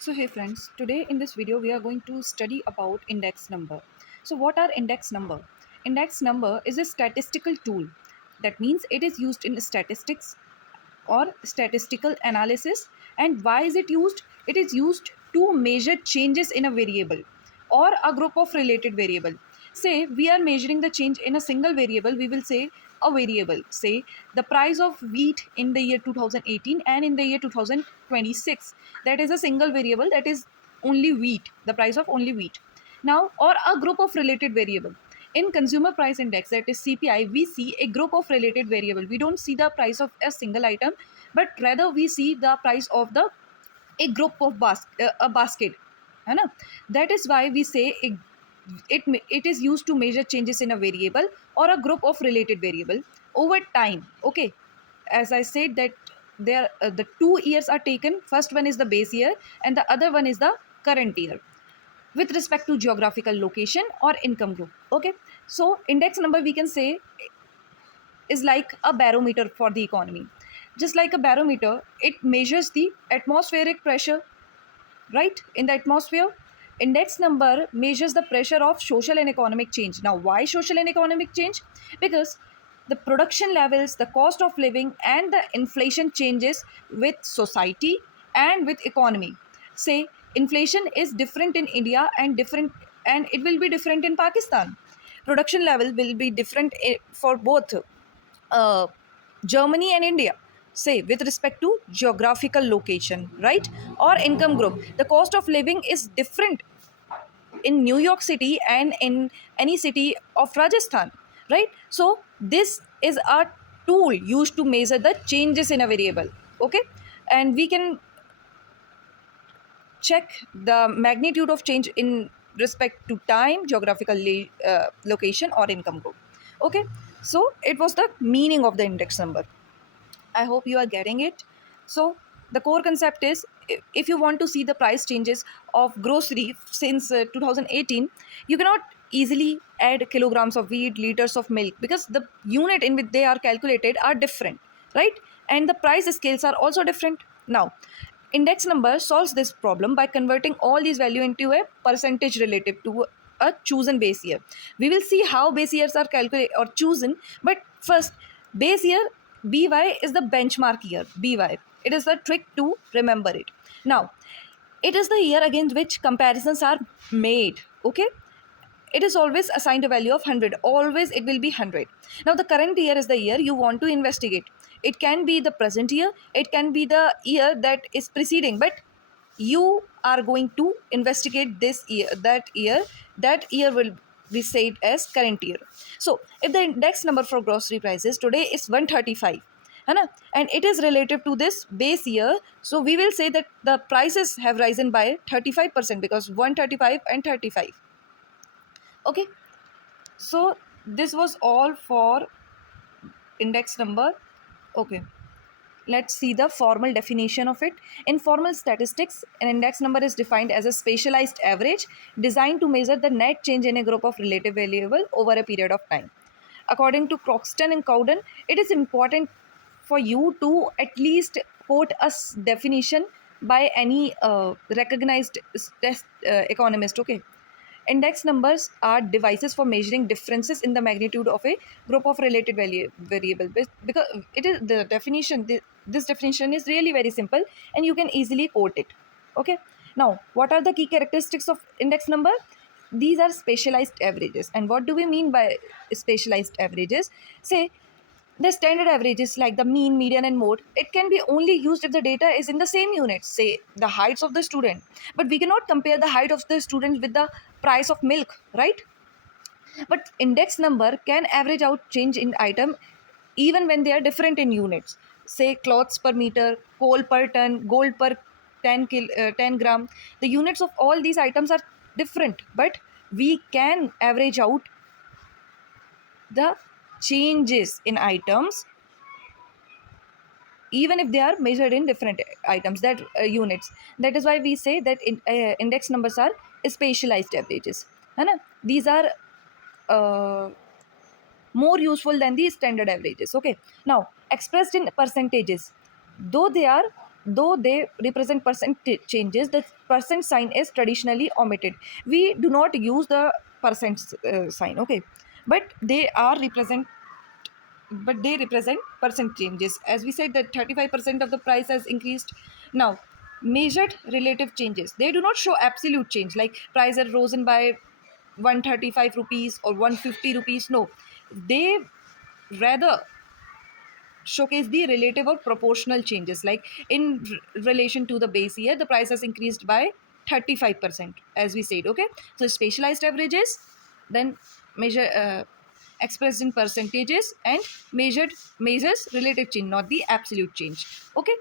So hey friends, today in this video we are going to study about index number. So what are index number? Index number is a statistical tool. That means it is used in statistics or statistical analysis. And why is it used? It is used to measure changes in a variable or a group of related variable. Say we are measuring the change in a single variable, we will say a variable. Say the price of wheat in the year 2018 and in the year 2026. That is a single variable, that is only wheat, the price of only wheat. Now, or a group of related variable. In consumer price index, that is CPI, we see a group of related variable. We don't see the price of a single item, but rather we see the price of the a group of a basket, है ना? That is why we say it is used to measure changes in a variable or a group of related variable over time. Okay, as I said that there the 2 years are taken. First one is the base year and the other one is the current year with respect to geographical location or income group. Okay, so index number we can say is like a barometer for the economy. Just like a barometer, it measures the atmospheric pressure, right, in the atmosphere. Index number measures the pressure of social and economic change. Now why social and economic change? Because the production levels, the cost of living and the inflation changes with society and with economy. Say inflation is different in India and it will be different in Pakistan. Production level will be different for both uh, Germany and India, say with respect to geographical location, right? Or income group. The cost of living is different in New York City and in any city of Rajasthan, right? So this is a tool used to measure the changes in a variable. Okay, and we can check the magnitude of change in respect to time, geographical location or income group. Okay, so it was the meaning of the index number. I hope you are getting it. So the core concept is, if you want to see the price changes of grocery since 2018, you cannot easily add kilograms of wheat, liters of milk, because the unit in which they are calculated are different, right? And the price scales are also different. Now, index number solves this problem by converting all these value into a percentage relative to a chosen base year. We will see how base years are calculated or chosen, but first, base year BY is the benchmark year. BY, it is the trick to remember it. Now, it is the year against which comparisons are made. Okay, it is always assigned a value of 100. Always it will be 100. Now the current year is the year you want to investigate. It can be the present year, it can be the year that is preceding, but you are going to investigate this year, that year will be said as current year. So if the index number for grocery prices today is 135, है ना, and it is relative to this base year, so we will say that the prices have risen by 35% because 135 and 35. Okay, so this was all for index number. Okay, let's see the formal definition of it. In formal statistics, an index number is defined as a spatialized average designed to measure the net change in a group of relative variable over a period of time. According to Croxton and Cowden, it is important for you to at least quote a definition by any recognized economist. Okay, index numbers are devices for measuring differences in the magnitude of a group of related variable. Because it is the definition, this definition is really very simple and you can easily quote it. Okay, now what are the key characteristics of index number? These are spatialized averages. And what do we mean by spatialized averages? Say the standard averages like the mean, median, and mode, it can be only used if the data is in the same units, say the heights of the student. But we cannot compare the height of the student with the price of milk, right? But index number can average out change in item even when they are different in units. Say cloths per meter, coal per ton, gold per 10 gram. The units of all these items are different, but we can average out the changes in items even if they are measured in different items, that units. That is why we say that index numbers are spatialized averages, है ना? These are uh, more useful than the standard averages. Okay, now expressed in percentages, though they are though they represent percent changes, the percent sign is traditionally omitted. We do not use the percent sign, okay, but they represent percent changes. As we said that 35% of the price has increased. Now, measured relative changes, they do not show absolute change like price has risen by 135 rupees or 150 rupees. No, they rather showcase the relative or proportional changes, like in relation to the base year the price has increased by 35%, as we said, okay. So specialized averages then measure expressed in percentages and measured measures relative change, not the absolute change, okay.